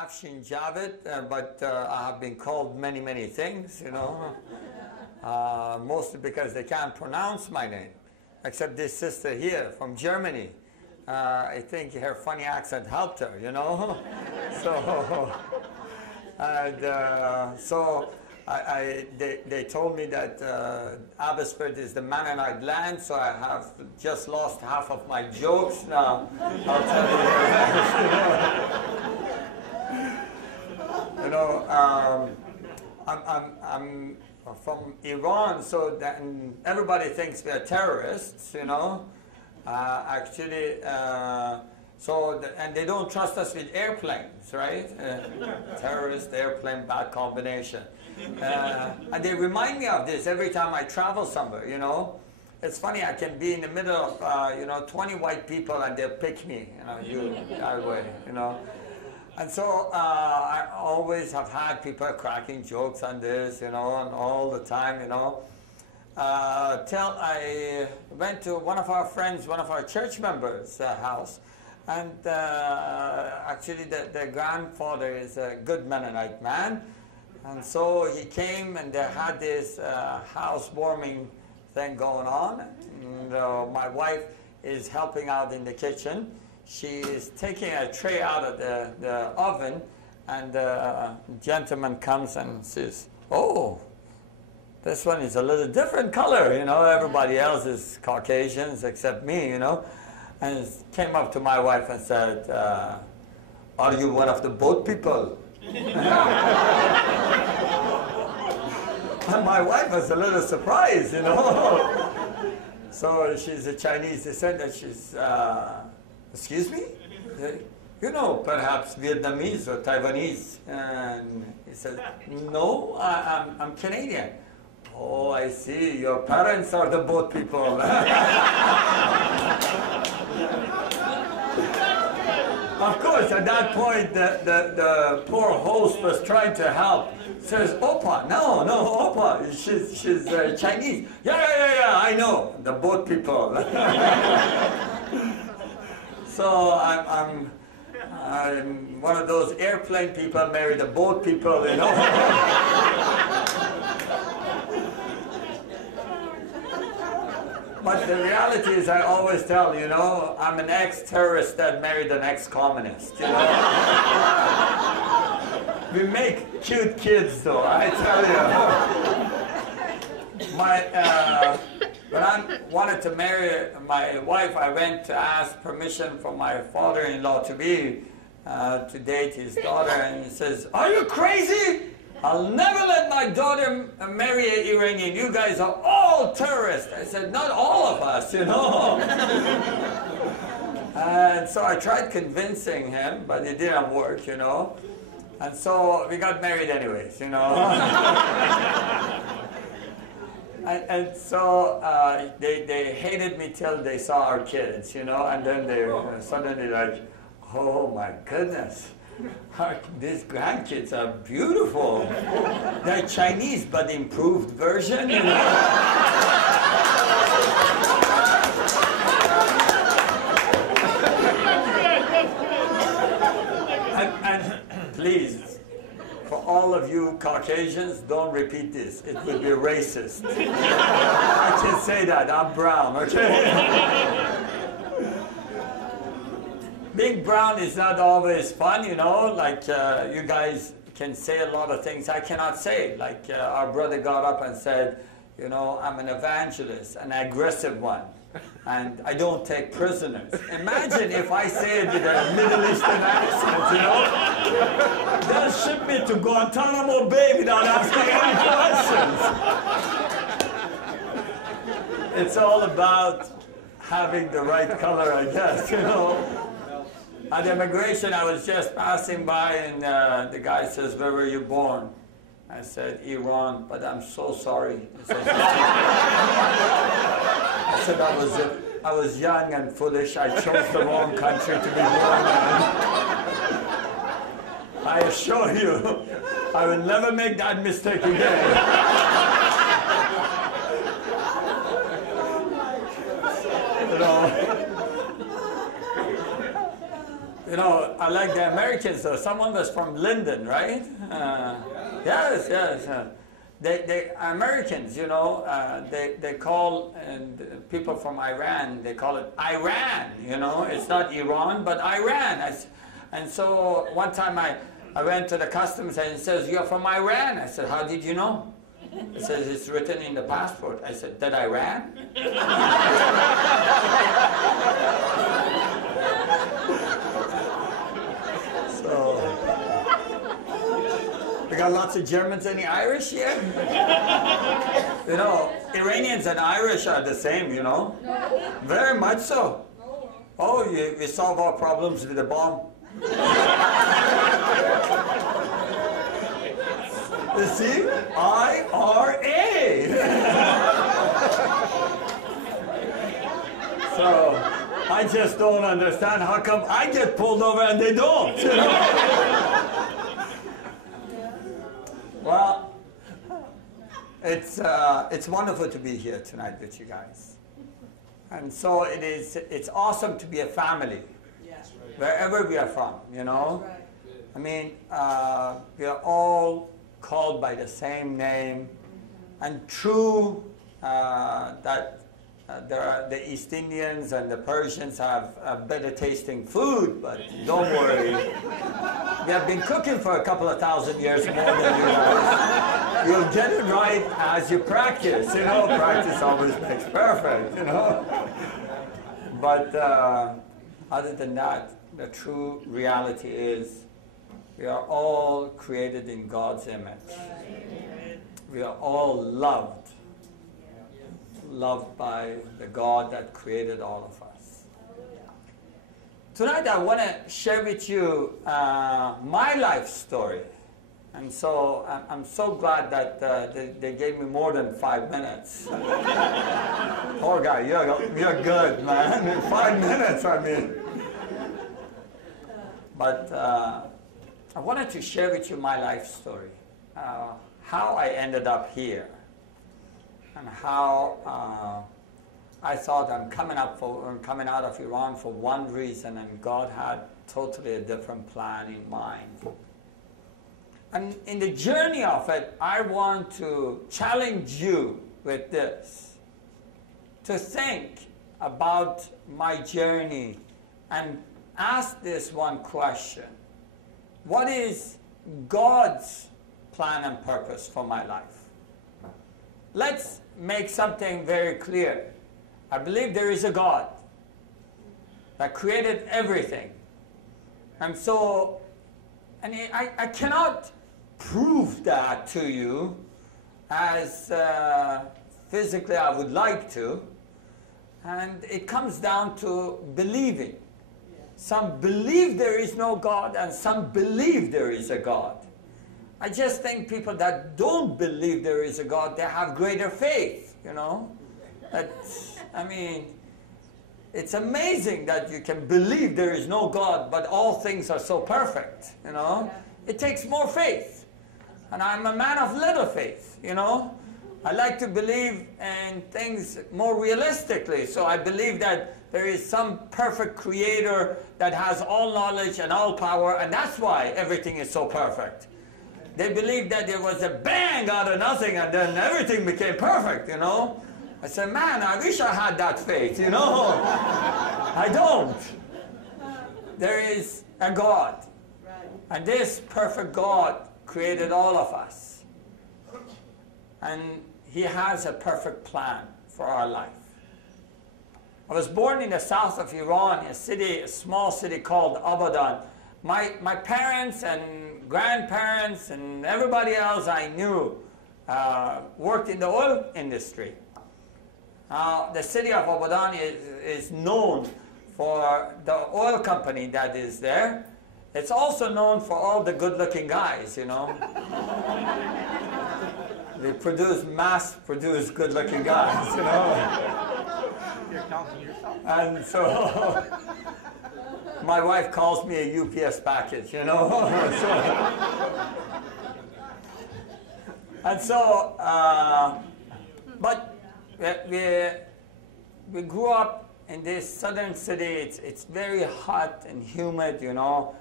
Afshin Javed, but I have been called many, many things, you know, mostly because they can't pronounce my name, except this sister here from Germany. I think her funny accent helped her, you know. They told me that Abbotsford is the Mennonite land, so I have just lost half of my jokes now. I'll tell you. You know, I'm from Iran, so that everybody thinks we are terrorists, you know. And they don't trust us with airplanes, right? Terrorist, airplane, bad combination. And they remind me of this every time I travel somewhere, you know. It's funny, I can be in the middle of, 20 white people and they'll pick me, that way, you know. And so I always have had people cracking jokes on this, you know, and all the time, you know. Till I went to one of our friends, one of our church members' house. And actually, the grandfather is a good Mennonite man. And so he came and they had this housewarming thing going on. And my wife is helping out in the kitchen. She is taking a tray out of the oven. And the gentleman comes and says, "Oh, this one is a little different color, you know. Everybody else is Caucasians except me, you know." And came up to my wife and said, "Are you one of the boat people?" And my wife was a little surprised, you know. So she's a Chinese descent, and she's, "Excuse me? You know, perhaps Vietnamese or Taiwanese." And he said, "No, I'm Canadian." "Oh, I see. Your parents are the boat people." Of course, at that point, the poor host was trying to help. Says, "Opa, no, Opa, she's Chinese." Yeah, I know, the boat people." So I'm one of those airplane people marry the boat people, you know. But the reality is, I always tell, you know, I'm an ex-terrorist that married an ex-communist, you know. We make cute kids, though, I tell you. When I wanted to marry my wife, I went to ask permission from my father-in-law to date his daughter, and he says, "Are you crazy? I'll never let my daughter marry an Iranian. You guys are all terrorists." I said, "Not all of us, you know." And so I tried convincing him, but it didn't work, you know. And so we got married anyways, you know. and so they hated me till they saw our kids, you know. And then they suddenly like, "Oh my goodness. These grandkids are beautiful. They're Chinese, but improved version, you know." and please, for all of you Caucasians, don't repeat this. It would be racist. I can say that. I'm brown, okay? Being brown is not always fun, you know, like you guys can say a lot of things I cannot say. Like our brother got up and said, you know, "I'm an evangelist, an aggressive one, and I don't take prisoners." Imagine if I say it with a Middle Eastern accent, you know. They'll ship me to Guantanamo Bay without asking any questions. It's all about having the right color, I guess, you know. At immigration, I was just passing by, and the guy says, "Where were you born?" I said, "Iran, but I'm so sorry." He says, I said, I was young and foolish. I chose the wrong country to be born in. I assure you, I will never make that mistake again. You know, know, I like the Americans though. Someone was from Linden, right? Yes, yes. They Americans, you know, they call, and people from Iran, they call it Iran, you know. It's not Iran, but Iran. And so one time I went to the customs and it says, "You're from Iran." I said, "How did you know?" It says, "It's written in the passport." I said, "That Iran?" So, we got lots of Germans and Irish here. You know, Iranians and Irish are the same, you know. Very much so. Oh, we solve our problems with a bomb. You see? IRA! So, I just don't understand how come I get pulled over and they don't. You know? Well, it's wonderful to be here tonight with you guys. And so it's awesome to be a family, wherever we are from, you know. I mean, we are all called by the same name, and true that the East Indians and the Persians have better tasting food, but don't worry. We have been cooking for a couple of thousand years more than you guys. You'll get it right as you practice, you know. Practice always makes perfect, you know. But other than that, the true reality is we are all created in God's image. We are all loved by the God that created all of us. Tonight I want to share with you my life story. And so I'm so glad that they gave me more than 5 minutes. Poor guy, you're good, man. 5 minutes, I mean. But I wanted to share with you my life story. How I ended up here. And how I thought I'm coming out of Iran for one reason, and God had totally a different plan in mind. And in the journey of it, I want to challenge you with this, to think about my journey and ask this one question: what is God's plan and purpose for my life? Let's make something very clear. I believe there is a God that created everything. And so, I cannot prove that to you as physically I would like to. And it comes down to believing. Some believe there is no God, and some believe there is a God. I just think people that don't believe there is a God, they have greater faith, you know. I mean, it's amazing that you can believe there is no God, but all things are so perfect, you know. It takes more faith. And I'm a man of little faith, you know. I like to believe in things more realistically. So I believe that there is some perfect creator that has all knowledge and all power, and that's why everything is so perfect. They believe that there was a bang out of nothing and then everything became perfect, you know. I said, man, I wish I had that faith, you know. I don't. There is a God. And this perfect God created all of us. And He has a perfect plan for our life. I was born in the south of Iran, a small city called Abadan. My parents and grandparents and everybody else I knew worked in the oil industry. The city of Abadan is known for the oil company that is there. It's also known for all the good-looking guys, you know. They mass-produce good-looking guys, you know. You're counting yourself. And so my wife calls me a UPS package, you know. But we grew up in this southern city, it's very hot and humid, you know.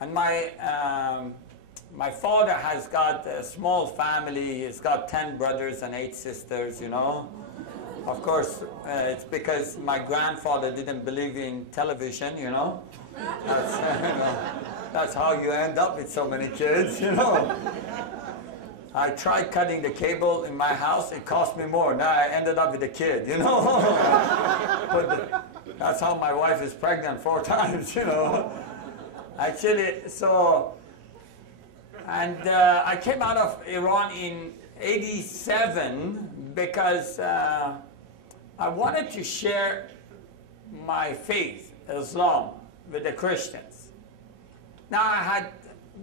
And my father has got a small family. He's got 10 brothers and 8 sisters, you know. Of course, it's because my grandfather didn't believe in television, you know. That's how you end up with so many kids, you know. I tried cutting the cable in my house. It cost me more. Now I ended up with a kid, you know. That's how my wife is pregnant 4 times, you know. Actually, so, and I came out of Iran in '87 because I wanted to share my faith, Islam, with the Christians. Now, I had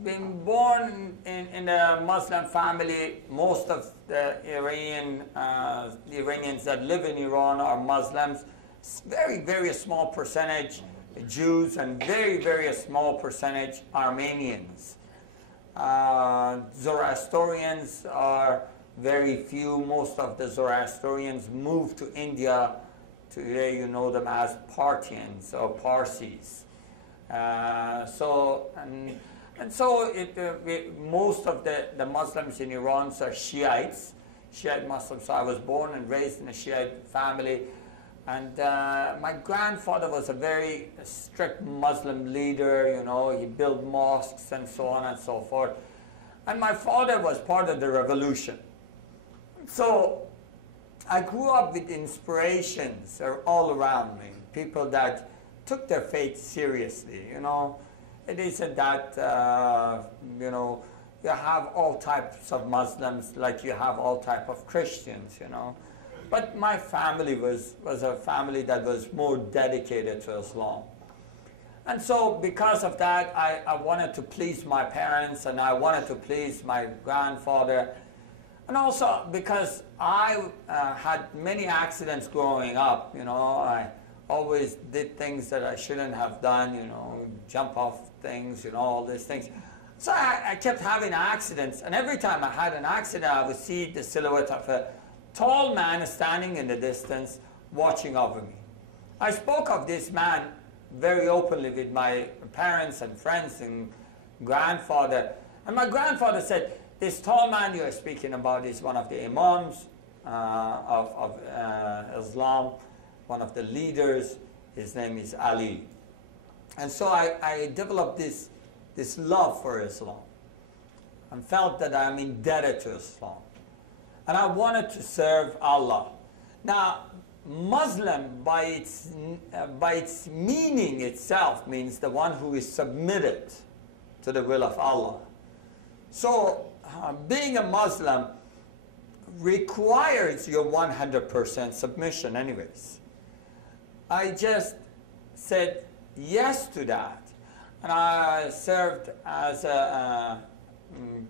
been born in a Muslim family. Most of the Iranians that live in Iran are Muslims. Very, very small percentage Jews and very, very small percentage Armenians. Zoroastrians are very few. Most of the Zoroastrians moved to India. Today you know them as Parthians or Parsis. Most of the Muslims in Iran are Shiites, Shiite Muslims. So I was born and raised in a Shiite family. And my grandfather was a very strict Muslim leader, you know. He built mosques and so on and so forth. And my father was part of the revolution. So I grew up with inspirations all around me, people that took their faith seriously, you know. It isn't that, you know, you have all types of Muslims like you have all types of Christians, you know. But my family was a family that was more dedicated to Islam. And so because of that, I wanted to please my parents and I wanted to please my grandfather. And also because I had many accidents growing up, you know. I always did things that I shouldn't have done, you know, jump off things, you know, all these things. So I kept having accidents. And every time I had an accident, I would see the silhouette of a tall man standing in the distance watching over me. I spoke of this man very openly with my parents and friends and grandfather. And my grandfather said, this tall man you are speaking about is one of the imams of Islam, one of the leaders. His name is Ali. And so I developed this love for Islam and felt that I'm indebted to Islam. And I wanted to serve Allah. Now, Muslim, by its meaning itself, means the one who is submitted to the will of Allah. So, being a Muslim requires your 100% submission anyways. I just said yes to that. And I served as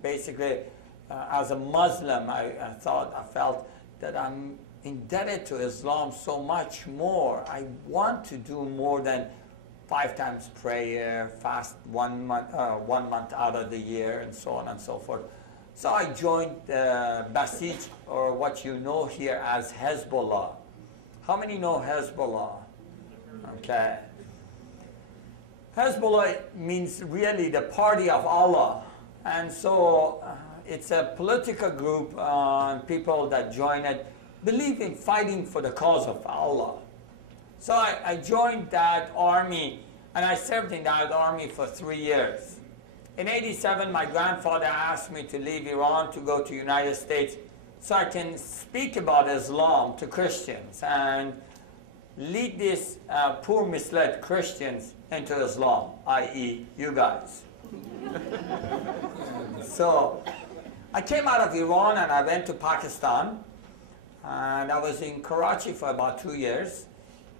basically, as a Muslim. I felt that I'm indebted to Islam so much more. I want to do more than 5 times prayer, fast 1 month out of the year, and so on and so forth. So I joined Basij, or what you know here as Hezbollah. How many know Hezbollah? Okay. Hezbollah means really the party of Allah. And so it's a political group, people that join it, believe in fighting for the cause of Allah. So I joined that army, and I served in that army for 3 years. In '87, my grandfather asked me to leave Iran to go to the United States so I can speak about Islam to Christians and lead these poor, misled Christians into Islam, i.e. you guys. So I came out of Iran and I went to Pakistan, and I was in Karachi for about 2 years.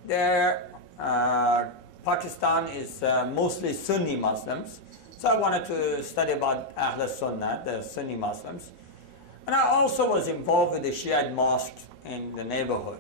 There, Pakistan is mostly Sunni Muslims, so I wanted to study about Ahl Sunnah, the Sunni Muslims. And I also was involved with the Shiite mosques in the neighborhood.